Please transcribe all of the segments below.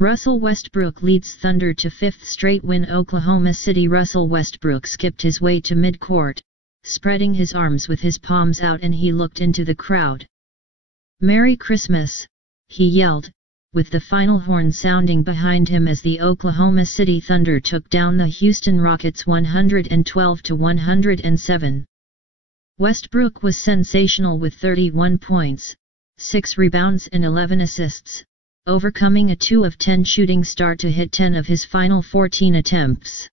Russell Westbrook leads Thunder to fifth straight win. Oklahoma City. Russell Westbrook skipped his way to midcourt, spreading his arms with his palms out, and he looked into the crowd. "Merry Christmas," he yelled, with the final horn sounding behind him as the Oklahoma City Thunder took down the Houston Rockets 112-107. Westbrook was sensational with 31 points, 6 rebounds and 11 assists, overcoming a 2 of 10 shooting start to hit 10 of his final 14 attempts.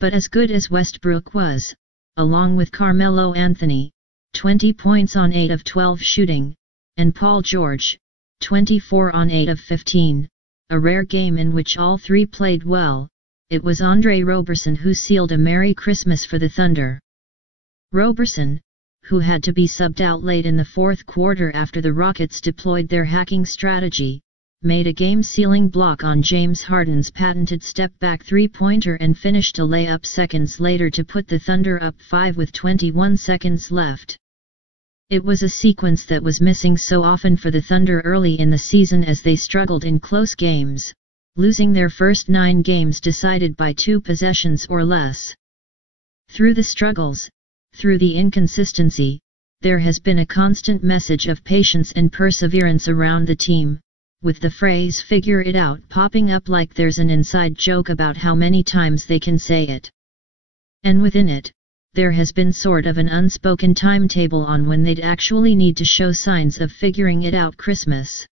But as good as Westbrook was, along with Carmelo Anthony, 20 points on 8 of 12 shooting, and Paul George, 24 on 8 of 15, a rare game in which all three played well, it was Andre Roberson who sealed a Merry Christmas for the Thunder. Roberson, who had to be subbed out late in the fourth quarter after the Rockets deployed their hacking strategy, made a game-sealing block on James Harden's patented step-back three-pointer and finished a layup seconds later to put the Thunder up 5 with 21 seconds left. It was a sequence that was missing so often for the Thunder early in the season as they struggled in close games, losing their first 9 games decided by 2 possessions or less. Through the struggles, through the inconsistency, there has been a constant message of patience and perseverance around the team, with the phrase "figure it out" popping up like there's an inside joke about how many times they can say it. And within it, there has been sort of an unspoken timetable on when they'd actually need to show signs of figuring it out. Christmas.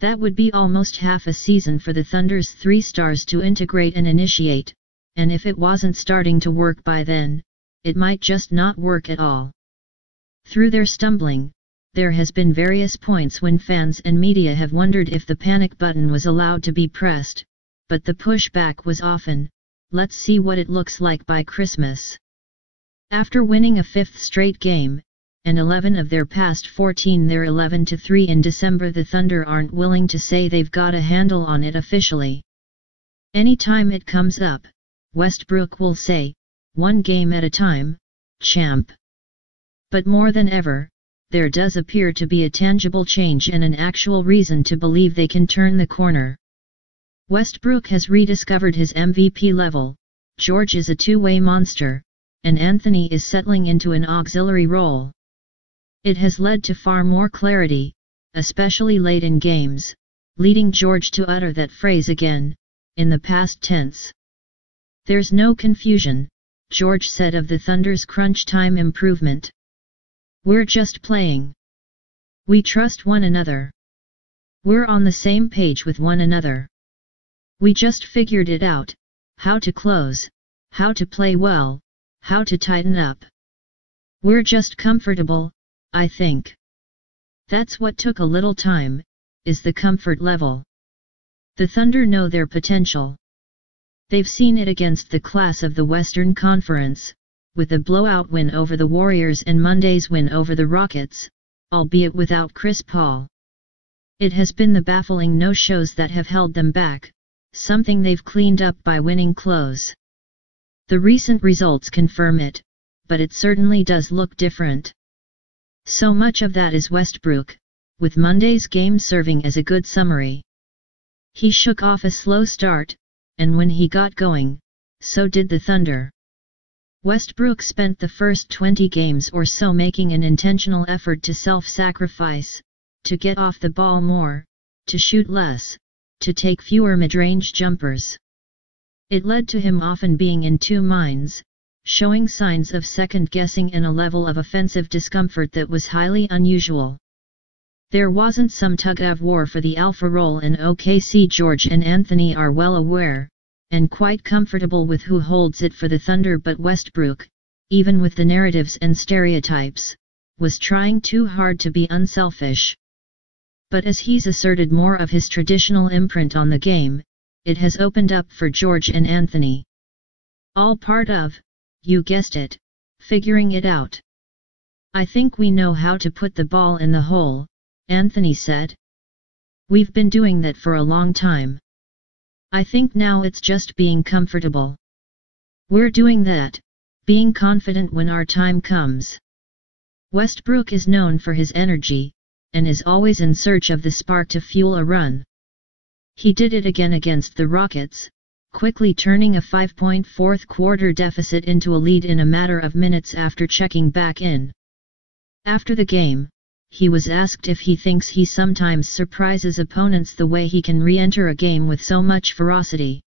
That would be almost half a season for the Thunder's 3 stars to integrate and initiate, and if it wasn't starting to work by then, it might just not work at all. Through their stumbling, there has been various points when fans and media have wondered if the panic button was allowed to be pressed, but the pushback was often, "Let's see what it looks like by Christmas." After winning a 5th straight game, and 11 of their past 14, their 11-3 in December, the Thunder aren't willing to say they've got a handle on it officially. Anytime it comes up, Westbrook will say, "One game at a time, champ." But more than ever, there does appear to be a tangible change and an actual reason to believe they can turn the corner. Westbrook has rediscovered his MVP level, George is a two-way monster, and Anthony is settling into an auxiliary role. It has led to far more clarity, especially late in games, leading George to utter that phrase again, in the past tense. "There's no confusion," George said of the Thunder's crunch time improvement. "We're just playing. We trust one another. We're on the same page with one another. We just figured it out, how to close, how to play well, how to tighten up. We're just comfortable, I think. That's what took a little time, is the comfort level. The Thunder know their potential. They've seen it against the class of the Western Conference, with a blowout win over the Warriors and Monday's win over the Rockets, albeit without Chris Paul. It has been the baffling no-shows that have held them back, something they've cleaned up by winning close. The recent results confirm it, but it certainly does look different. So much of that is Westbrook, with Monday's game serving as a good summary. He shook off a slow start, and when he got going, so did the Thunder. Westbrook spent the first 20 games or so making an intentional effort to self-sacrifice, to get off the ball more, to shoot less, to take fewer mid-range jumpers. It led to him often being in two minds, showing signs of second-guessing and a level of offensive discomfort that was highly unusual. There wasn't some tug-of-war for the alpha role in OKC. George and Anthony are well aware, and quite comfortable with who holds it for the Thunder, but Westbrook, even with the narratives and stereotypes, was trying too hard to be unselfish. But as he's asserted more of his traditional imprint on the game, it has opened up for George and Anthony. All part of, you guessed it, figuring it out. "I think we know how to put the ball in the hole," Anthony said. "We've been doing that for a long time. I think now it's just being comfortable. We're doing that, being confident when our time comes." Westbrook is known for his energy, and is always in search of the spark to fuel a run. He did it again against the Rockets, quickly turning a 5-point fourth-quarter deficit into a lead in a matter of minutes after checking back in. After the game, he was asked if he thinks he sometimes surprises opponents the way he can re-enter a game with so much ferocity.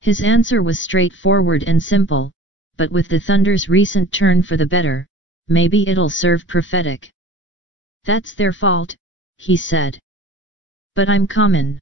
His answer was straightforward and simple, but with the Thunder's recent turn for the better, maybe it'll serve prophetic. "That's their fault," he said. "But I'm common.